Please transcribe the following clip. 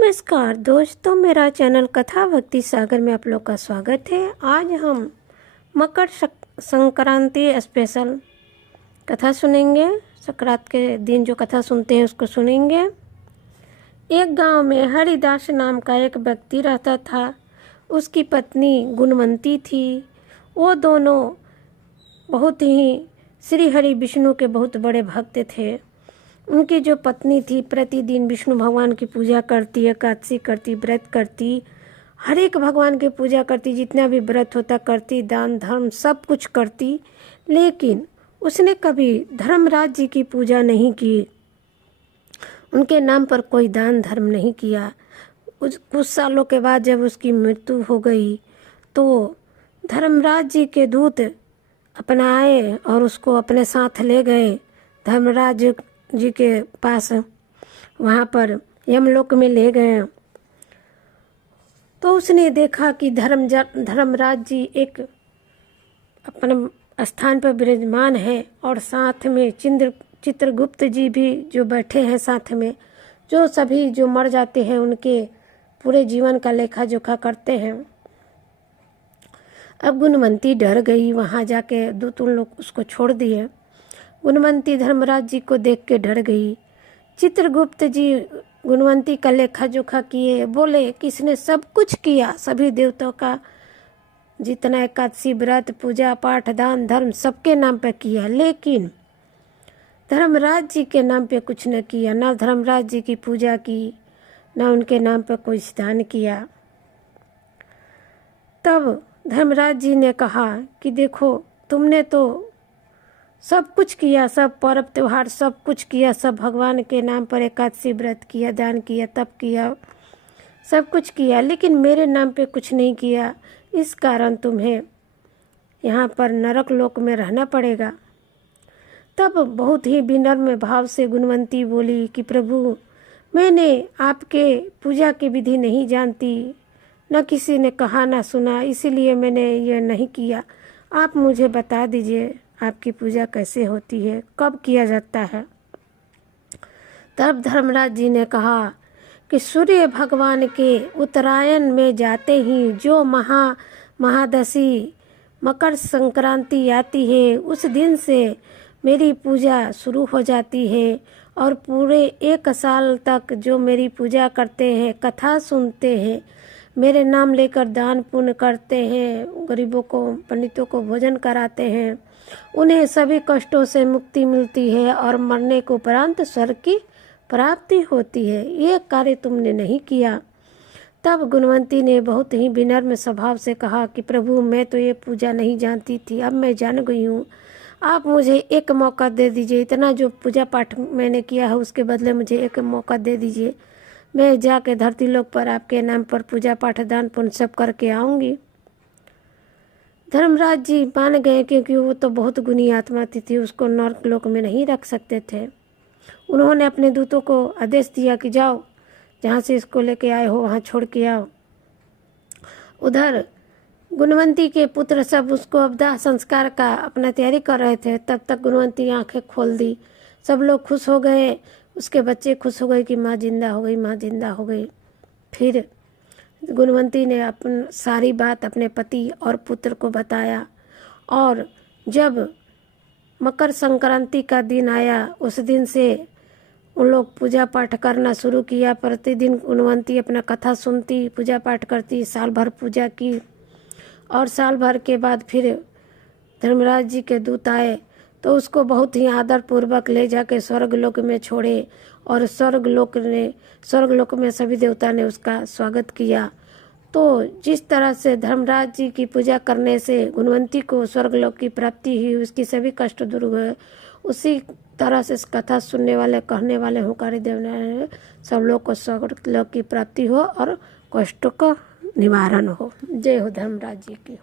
नमस्कार दोस्तों, मेरा चैनल कथा भक्ति सागर में आप लोग का स्वागत है। आज हम मकर संक्रांति स्पेशल कथा सुनेंगे। संक्रांत के दिन जो कथा सुनते हैं उसको सुनेंगे। एक गांव में हरिदास नाम का एक व्यक्ति रहता था। उसकी पत्नी गुणवंती थी। वो दोनों बहुत ही श्री हरि विष्णु के बहुत बड़े भक्त थे। उनकी जो पत्नी थी प्रतिदिन विष्णु भगवान की पूजा करती, एकादशी करती, व्रत करती, हर एक भगवान की पूजा करती, जितना भी व्रत होता करती, दान धर्म सब कुछ करती। लेकिन उसने कभी धर्मराज जी की पूजा नहीं की, उनके नाम पर कोई दान धर्म नहीं किया। कुछ सालों के बाद जब उसकी मृत्यु हो गई तो धर्मराज जी के दूत अपना आए और उसको अपने साथ ले गए धर्मराज जी के पास। वहाँ पर यमलोक में ले गए तो उसने देखा कि धर्मराज जी एक अपने स्थान पर विराजमान है और साथ में चित्रगुप्त जी भी जो बैठे हैं साथ में, जो सभी जो मर जाते हैं उनके पूरे जीवन का लेखा जोखा करते हैं। अब गुणवंती डर गई। वहाँ जाके दूत उन लोग उसको छोड़ दिए। गुणवंती धर्मराज जी को देख के डर गई। चित्रगुप्त जी गुणवंती का लेखा जोखा किए, बोले कि इसने सब कुछ किया, सभी देवताओं का जितना एकादशी व्रत पूजा पाठ दान धर्म सबके नाम पे किया, लेकिन धर्मराज जी के नाम पे कुछ न किया। ना धर्मराज जी की पूजा की, ना उनके नाम पे कोई दान किया। तब धर्मराज जी ने कहा कि देखो, तुमने तो सब कुछ किया, सब पर्व त्योहार सब कुछ किया, सब भगवान के नाम पर एकादशी व्रत किया, दान किया, तप किया, सब कुछ किया, लेकिन मेरे नाम पे कुछ नहीं किया। इस कारण तुम्हें यहाँ पर नरक लोक में रहना पड़ेगा। तब बहुत ही विनम्र भाव से गुणवंती बोली कि प्रभु, मैंने आपके पूजा की विधि नहीं जानती, न किसी ने कहा ना सुना, इसीलिए मैंने ये नहीं किया। आप मुझे बता दीजिए आपकी पूजा कैसे होती है, कब किया जाता है। तब धर्मराज जी ने कहा कि सूर्य भगवान के उत्तरायण में जाते ही जो महादशी मकर संक्रांति आती है, उस दिन से मेरी पूजा शुरू हो जाती है और पूरे 1 साल तक जो मेरी पूजा करते हैं, कथा सुनते हैं, मेरे नाम लेकर दान पुण्य करते हैं, गरीबों को पंडितों को भोजन कराते हैं, उन्हें सभी कष्टों से मुक्ति मिलती है और मरने के उपरांत स्वर्ग की प्राप्ति होती है। ये कार्य तुमने नहीं किया। तब गुणवंती ने बहुत ही विनम्र स्वभाव से कहा कि प्रभु, मैं तो ये पूजा नहीं जानती थी, अब मैं जान गई हूँ। आप मुझे एक मौका दे दीजिए। इतना जो पूजा पाठ मैंने किया है उसके बदले मुझे एक मौका दे दीजिए। मैं जाके धरती लोक पर आपके नाम पर पूजा पाठ दान पुण्य सब करके आऊँगी। धर्मराज जी मान गए, क्योंकि वो तो बहुत गुणी आत्मा थी, उसको नरक लोक में नहीं रख सकते थे। उन्होंने अपने दूतों को आदेश दिया कि जाओ, जहाँ से इसको लेके आए हो वहाँ छोड़ के आओ। उधर गुणवंती के पुत्र सब उसको अबदाह संस्कार का अपना तैयारी कर रहे थे। तब तक गुणवंती आंखें खोल दी। सब लोग खुश हो गए, उसके बच्चे खुश हो गए कि माँ जिंदा हो गई, माँ जिंदा हो गई। फिर गुणवंती ने अपन सारी बात अपने पति और पुत्र को बताया और जब मकर संक्रांति का दिन आया, उस दिन से उन लोग पूजा पाठ करना शुरू किया। प्रतिदिन गुणवंती अपना कथा सुनती, पूजा पाठ करती, साल भर पूजा की और साल भर के बाद फिर धर्मराज जी के दूत आए तो उसको बहुत ही आदर पूर्वक ले जाके स्वर्गलोक में छोड़े और स्वर्गलोक में सभी देवता ने उसका स्वागत किया। तो जिस तरह से धर्मराज जी की पूजा करने से गुणवंती को स्वर्गलोक की प्राप्ति हुई, उसकी सभी कष्ट दूर हुए, उसी तरह से इस कथा सुनने वाले कहने वाले हुंकारी देव सब लोग को स्वर्गलोक की प्राप्ति हो और कष्टों का निवारण हो। जय हो धर्मराज जी की।